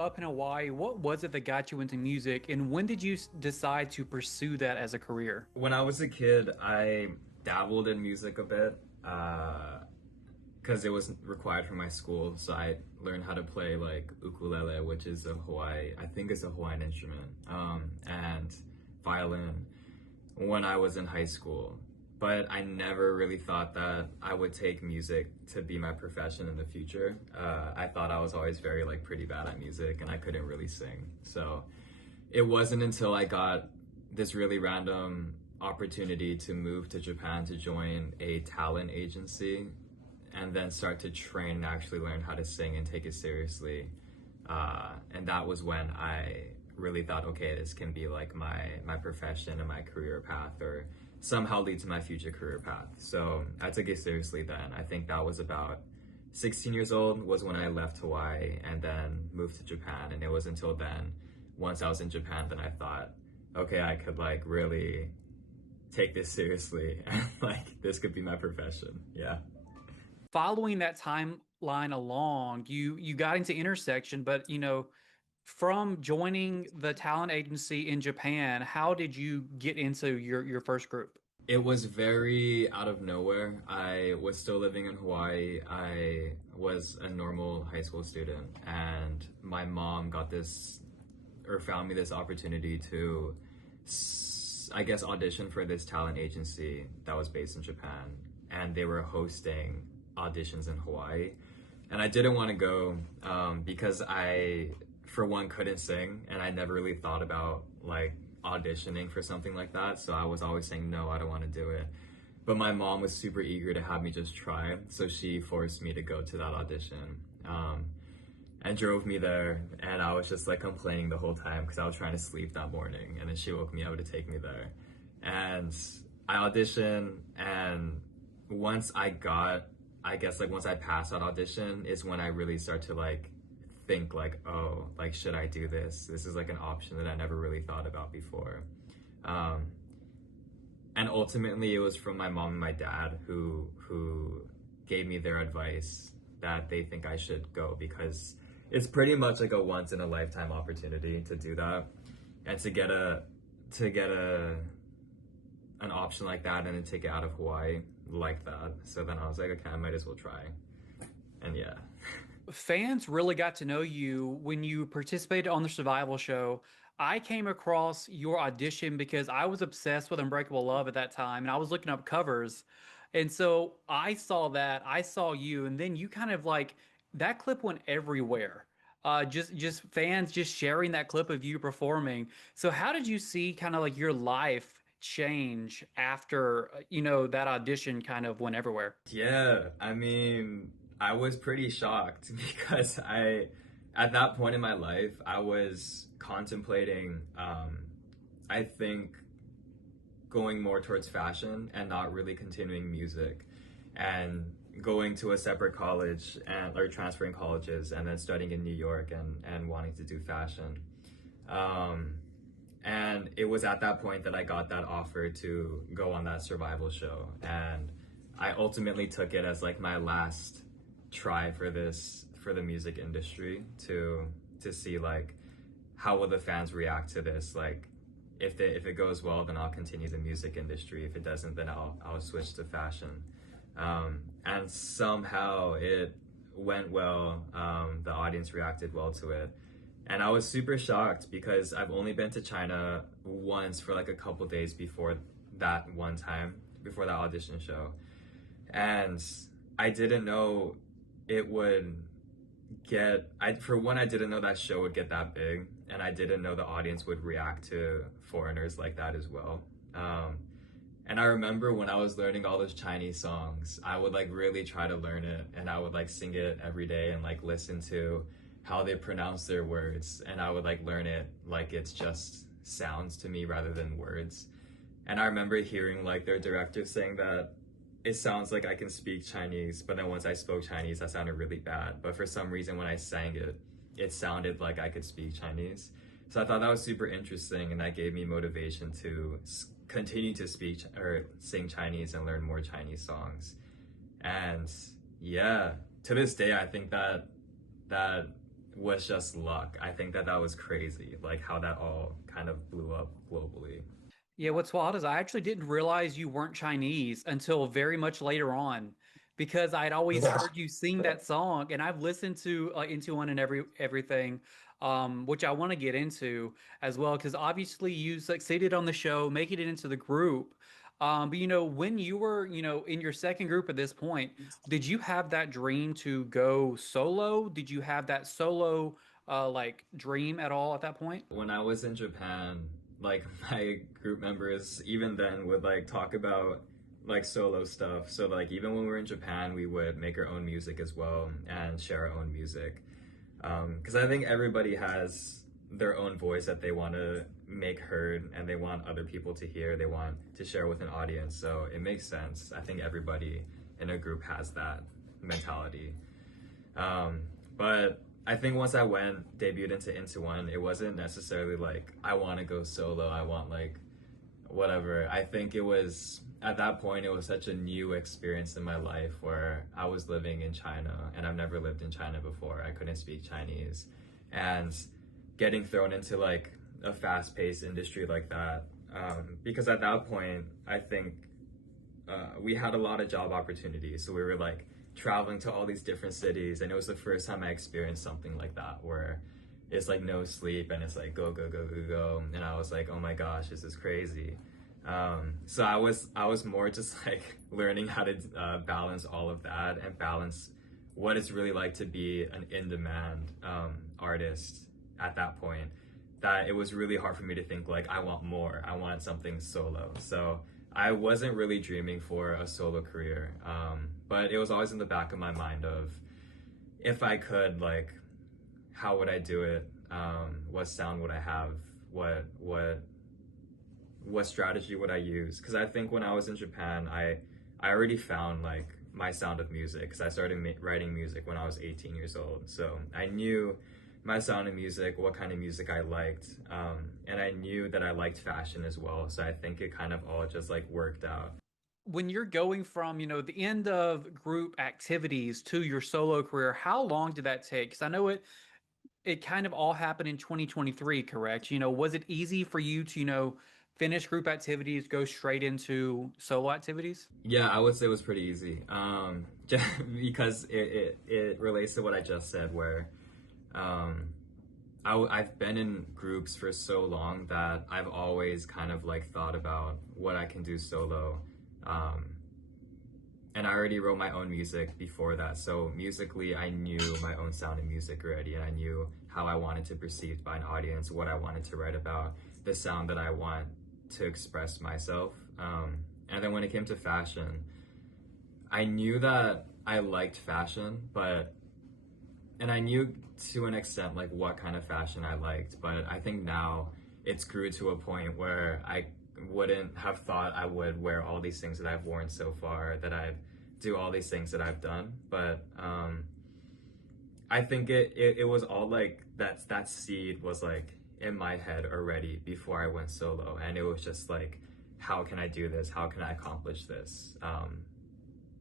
up in Hawaii, what was it that got you into music, and when did you decide to pursue that as a career? When I was a kid, I dabbled in music a bit because it was required for my school. So I learned how to play like ukulele, which is a Hawaii, I think it's a Hawaiian instrument, and violin when I was in high school. But I never really thought that I would take music to be my profession in the future. I thought I was always very like pretty bad at music and I couldn't really sing. So it wasn't until I got this really random opportunity to move to Japan to join a talent agency and then start to train and actually learn how to sing and take it seriously. And that was when I really thought, okay, this can be like my profession and my career path, or somehow lead to my future career path. So I took it seriously then. I think that was about 16 years old was when I left Hawaii and then moved to Japan. And it was until then, once I was in Japan, then I thought, okay, I could like really take this seriously and like this could be my profession. Yeah. Following that timeline along, you got into intersection, but from joining the talent agency in Japan, how did you get into your first group? It was very out of nowhere. I was still living in Hawaii. I was a normal high school student, and my mom got this or found me this opportunity to, I guess, audition for this talent agency that was based in Japan, and they were hosting auditions in Hawaii. And I didn't want to go because I, for one, couldn't sing, and I never really thought about like auditioning for something like that. So I was always saying, no, I don't want to do it. But my mom was super eager to have me just try. So she forced me to go to that audition and drove me there. And I was just like complaining the whole time because I was trying to sleep that morning. And then she woke me up to take me there. And I auditioned. And once I got, I guess like once I passed that audition is when I really start to like think like, oh, like, should I do this? This is like an option that I never really thought about before. And ultimately it was from my mom and my dad who gave me their advice that they think I should go, because it's pretty much like a once in a lifetime opportunity to do that and to get an option like that and then take it out of Hawaii like that. So then I was like, okay, I might as well try. And yeah. Fans really got to know you when you participated on the survival show. I came across your audition because I was obsessed with Unbreakable Love at that time, and I was looking up covers. And so I saw that, I saw you, and then you kind of like that clip went everywhere. Just fans just sharing that clip of you performing. So how did you see kind of like your life change after, that audition kind of went everywhere? Yeah, I mean, I was pretty shocked because at that point in my life, I was contemplating, I think, going more towards fashion and not really continuing music and going to a separate college and or transferring colleges and then studying in New York and wanting to do fashion. Um, and it was at that point that I got that offer to go on that survival show. And I ultimately took it as like my last try for the music industry to see like how will the fans react to this. Like if it goes well, then I'll continue the music industry. If it doesn't, then I'll switch to fashion. And somehow it went well. The audience reacted well to it. And I was super shocked because I've only been to China once for like a couple days before that one time, before that audition show. And I didn't know it would for one, I didn't know that show would get that big. And I didn't know the audience would react to foreigners like that as well. And I remember when I was learning all those Chinese songs, I would like really try to learn it, and I would like sing it every day and like listen to how they pronounce their words, and I would like learn it like it's just sounds to me rather than words. And I remember hearing like their director saying that it sounds like I can speak Chinese, but then once I spoke Chinese, that sounded really bad. But for some reason, when I sang it, it sounded like I could speak Chinese. So I thought that was super interesting, and that gave me motivation to continue to speak or sing Chinese and learn more Chinese songs. And yeah, to this day, I think that was just luck. I think that that was crazy, like how that all kind of blew up globally. Yeah, what's wild is I actually didn't realize you weren't Chinese until very much later on because I'd always Yeah. heard you sing that song and I've listened to Into One and everything, which I want to get into as well because obviously you succeeded on the show, making it into the group. But when you were, in your second group at this point, did you have that dream to go solo? Did you have that solo like dream at all at that point? When I was in Japan, like my group members even then would like talk about like solo stuff. So like even when we were in Japan, we would make our own music as well and share our own music. Because I think everybody has their own voice that they want to make heard and they want other people to hear. They want to share with an audience. So it makes sense. I think everybody in a group has that mentality. Um, but I think once I went debuted into One, it wasn't necessarily like I want to go solo. I want like whatever. I think it was at that point it was such a new experience in my life where I was living in China and I've never lived in China before. I couldn't speak Chinese, and getting thrown into like a fast-paced industry like that. Because at that point, I think we had a lot of job opportunities. So we were like traveling to all these different cities, and it was the first time I experienced something like that where it's like no sleep and it's like go go go go go, and I was like, oh my gosh, this is crazy. So I was more just like learning how to balance all of that and balance what it's really like to be an in-demand artist at that point. That it was really hard for me to think like I want more. I want something solo. So I wasn't really dreaming for a solo career, but it was always in the back of my mind of if I could, like, how would I do it? What sound would I have? What strategy would I use? Because I think when I was in Japan, I already found like my sound of music because I started writing music when I was 18 years old. So I knew my sound of music, what kind of music I liked, and I knew that I liked fashion as well. So I think it kind of all just like worked out. When you're going from, the end of group activities to your solo career, how long did that take? Because I know it kind of all happened in 2023, correct? Was it easy for you to, finish group activities, go straight into solo activities? Yeah, I would say it was pretty easy, because it relates to what I just said, where um, I've been in groups for so long that I've always kind of like thought about what I can do solo. Um, and I already wrote my own music before that. So musically, I knew my own sound and music already, and I knew how I wanted to be perceived by an audience, what I wanted to write about, the sound that I want to express myself. And then when it came to fashion, I knew that I liked fashion, and I knew to an extent like what kind of fashion I liked, but I think now it's grew to a point where I wouldn't have thought I would wear all these things that I've worn so far, that I'd do all these things that I've done. But I think it was all like that seed was like in my head already before I went solo, and it was just like, how can I do this? How can I accomplish this?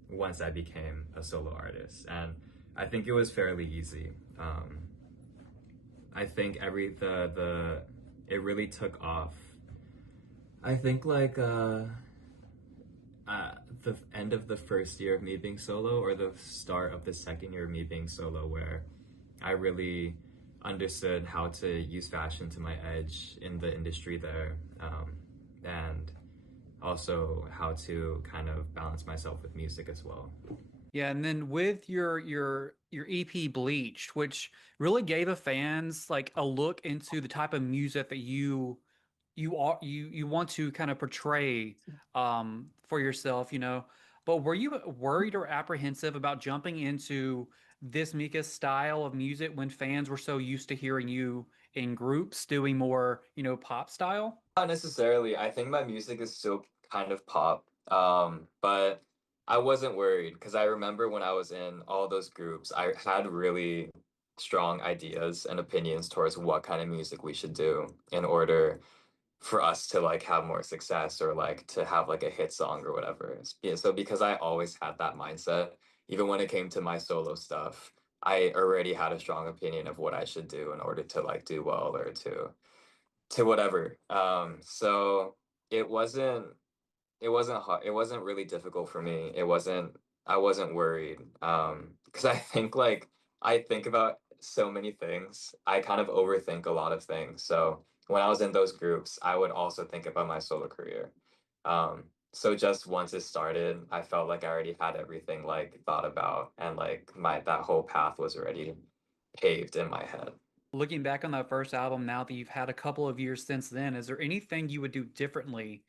Once I became a solo artist, and I think it was fairly easy. I think the it really took off. I think like the end of the first year of me being solo, or the start of the second year of me being solo, where I really understood how to use fashion to my edge in the industry there, and also how to kind of balance myself with music as well. Yeah, and then with your EP Bleached, which really gave the fans like a look into the type of music that you want to kind of portray for yourself, But were you worried or apprehensive about jumping into this Mika style of music when fans were so used to hearing you in groups doing more, pop style? Not necessarily. I think my music is still kind of pop, but I wasn't worried because I remember when I was in all those groups, I had really strong ideas and opinions towards what kind of music we should do in order for us to like have more success or like to have like a hit song or whatever. Yeah, so because I always had that mindset, even when it came to my solo stuff, I already had a strong opinion of what I should do in order to like do well or to whatever. So it wasn't it wasn't hard. It wasn't really difficult for me. I wasn't worried. Because I think like I think about so many things. I kind of overthink a lot of things. So when I was in those groups, I would also think about my solo career. So just once it started, I felt like I already had everything like thought about and like my that whole path was already paved in my head. Looking back on that first album, now that you've had a couple of years since then, is there anything you would do differently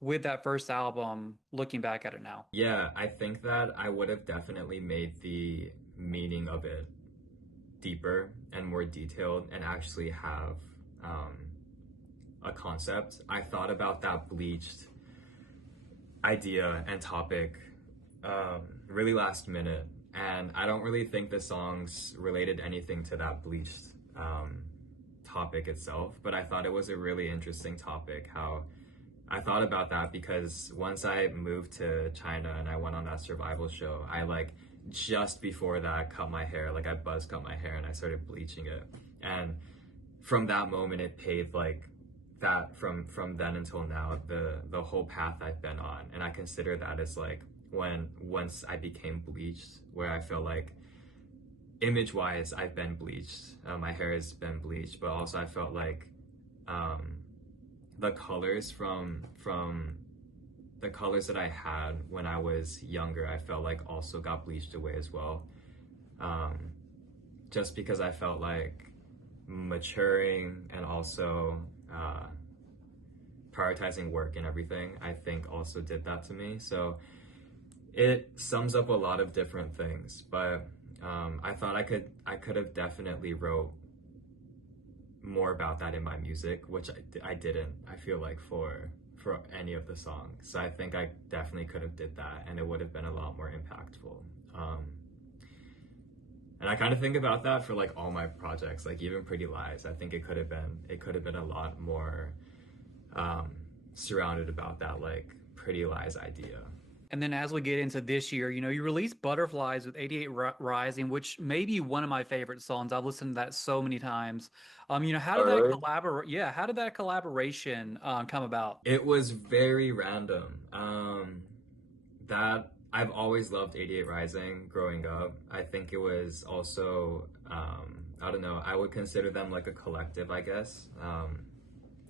with that first album, looking back at it now? Yeah, I think that I would have definitely made the meaning of it deeper and more detailed and actually have um, a concept. I thought about that bleached idea and topic really last minute, and I don't really think the songs related anything to that bleached topic itself, but I thought it was a really interesting topic. How I thought about that because once I moved to China and I went on that survival show, I like just before that cut my hair, like I buzz cut my hair and I started bleaching it. And from that moment it paid like that from then until now, the whole path I've been on. And I consider that as like when once I became bleached, where I feel like image wise I've been bleached. My hair has been bleached, but also I felt like um, the colors from the colors that I had when I was younger, I felt like also got bleached away as well. Um, just because I felt like maturing and also prioritizing work and everything, I think also did that to me. So it sums up a lot of different things, but I thought I could have definitely wrote more about that in my music, which I didn't. I feel like for any of the songs, so I think I definitely could have did that, and it would have been a lot more impactful. And I kind of think about that for like all my projects, like even Pretty Lies. I think it could have been a lot more um, surrounded about that like Pretty Lies idea. And then as we get into this year, you released Butterflies with 88 Rising, which may be one of my favorite songs. I've listened to that so many times. How did that Or collaborate? Yeah, how did that collaboration come about? It was very random. That I've always loved 88 Rising growing up. I think it was also, I don't know, I would consider them like a collective, I guess.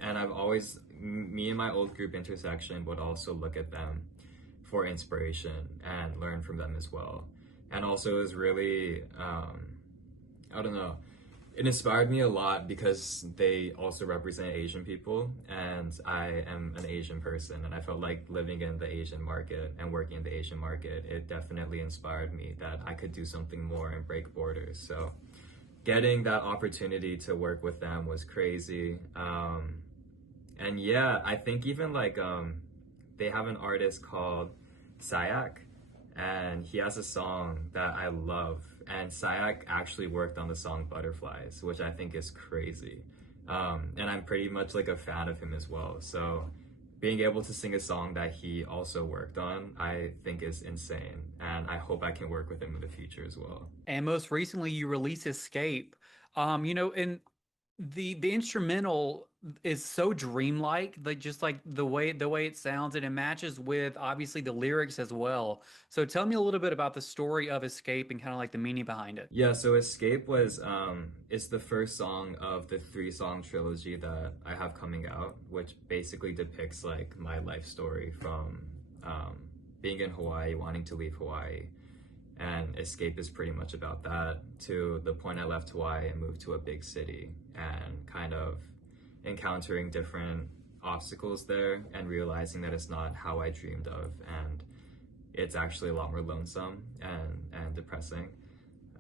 And I've always, me and my old group Intersection would also look at them for inspiration and learn from them as well. And also, it was really, I don't know, it inspired me a lot because they also represent Asian people, and I am an Asian person, and I felt like living in the Asian market and working in the Asian market, it definitely inspired me that I could do something more and break borders. So getting that opportunity to work with them was crazy. And yeah, I think even like they have an artist called Sayak, and he has a song that I love. And Sayak actually worked on the song Butterflies, which I think is crazy. And I'm pretty much like a fan of him as well. So being able to sing a song that he also worked on, I think is insane. And I hope I can work with him in the future as well. And most recently, you released Escape. And the instrumental is so dreamlike, like just like the way it sounds, and it matches with obviously the lyrics as well. So tell me a little bit about the story of Escape and kind of like the meaning behind it. Yeah, so Escape was it's the first song of the 3-song trilogy that I have coming out, which basically depicts like my life story from um, being in Hawaii, wanting to leave Hawaii, and Escape is pretty much about that to the point I left Hawaii and moved to a big city and kind of encountering different obstacles there and realizing that it's not how I dreamed of, and it's actually a lot more lonesome and depressing.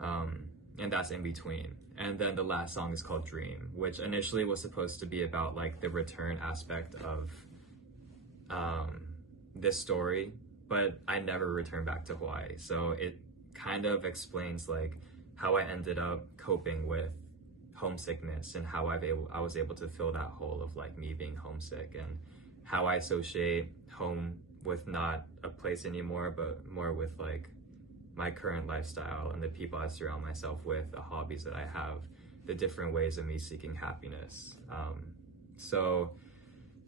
And that's in between. And then the last song is called Dream, which initially was supposed to be about like the return aspect of this story, but I never returned back to Hawaii. So it kind of explains like how I ended up coping with homesickness and how I was able to fill that hole of like me being homesick, and how I associate home with not a place anymore, but more with like my current lifestyle and the people I surround myself with, the hobbies that I have, the different ways of me seeking happiness. So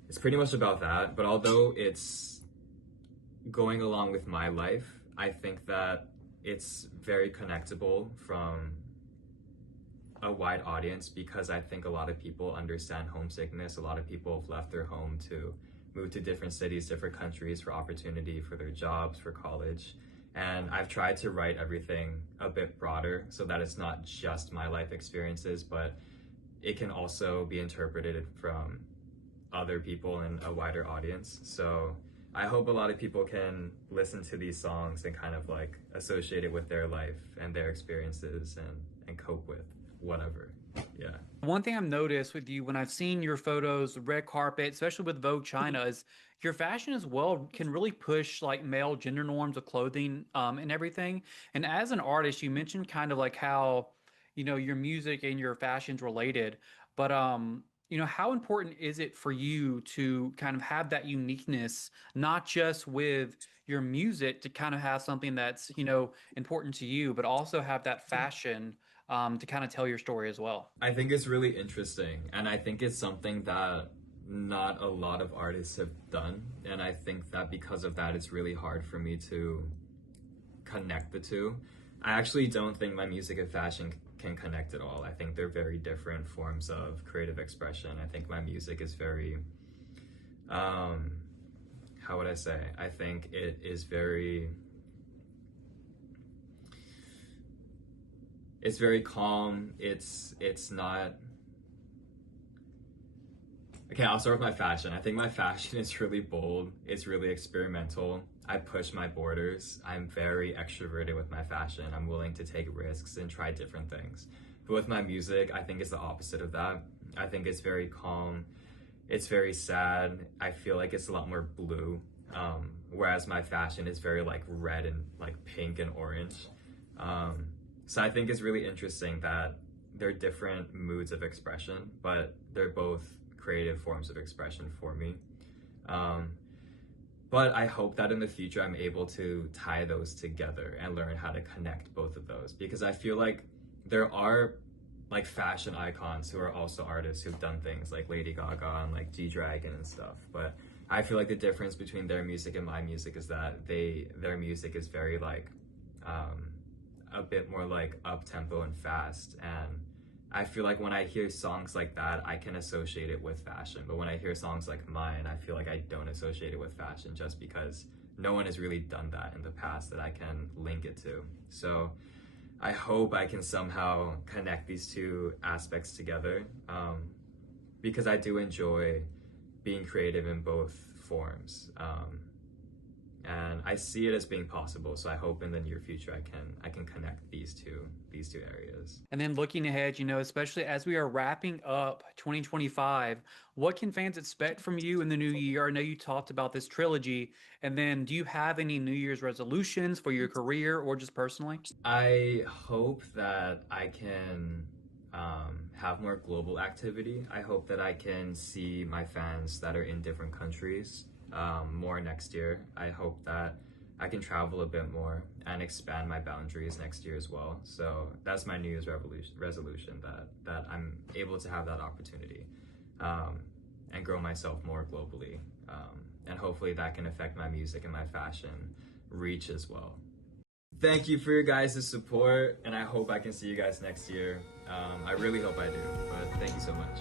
it's pretty much about that. But although it's going along with my life, I think that it's very connectable from a wide audience, because I think a lot of people understand homesickness. A lot of people have left their home to move to different cities, different countries for opportunity, for their jobs, for college. And I've tried to write everything a bit broader so that it's not just my life experiences, but it can also be interpreted from other people in a wider audience. So I hope a lot of people can listen to these songs and kind of like associate it with their life and their experiences and cope with whatever. Yeah. One thing I've noticed with you when I've seen your photos, the red carpet, especially with Vogue China, is your fashion as well can really push like male gender norms of clothing and everything. And as an artist, you mentioned kind of like how, your music and your fashion's related, but how important is it for you to kind of have that uniqueness, not just with your music to kind of have something that's, important to you, but also have that fashion to kind of tell your story as well. I think it's really interesting, and I think it's something that not a lot of artists have done, and I think that because of that, it's really hard for me to connect the two. I actually don't think my music and fashion can connect at all. I think they're very different forms of creative expression. I think my music is very, how would I say? I think it is very, it's very calm. It's not, okay, I'll start with my fashion. I think my fashion is really bold. It's really experimental. I push my borders. I'm very extroverted with my fashion. I'm willing to take risks and try different things. But with my music, I think it's the opposite of that. I think it's very calm. It's very sad. I feel like it's a lot more blue. Whereas my fashion is very like red and like pink and orange. So I think it's really interesting that they're different moods of expression, but they're both creative forms of expression for me. But I hope that in the future I'm able to tie those together and learn how to connect both of those, because I feel like there are like fashion icons who are also artists who've done things like Lady Gaga and like G-Dragon and stuff. But I feel like the difference between their music and my music is that their music is very like a bit more like up-tempo and fast, and I feel like when I hear songs like that, I can associate it with fashion. But when I hear songs like mine, I feel like I don't associate it with fashion, just because no one has really done that in the past that I can link it to. So I hope I can somehow connect these two aspects together, because I do enjoy being creative in both forms. And I see it as being possible. So I hope in the near future I can connect these two areas. And then looking ahead, especially as we are wrapping up 2025, what can fans expect from you in the new year? I know you talked about this trilogy. And then do you have any New Year's resolutions for your career or just personally? I hope that I can have more global activity. I hope that I can see my fans that are in different countries more next year. I hope that I can travel a bit more and expand my boundaries next year as well. So that's my New Year's resolution, that I'm able to have that opportunity and grow myself more globally. And hopefully that can affect my music and my fashion reach as well. Thank you for your guys' support, and I hope I can see you guys next year. I really hope I do, but thank you so much.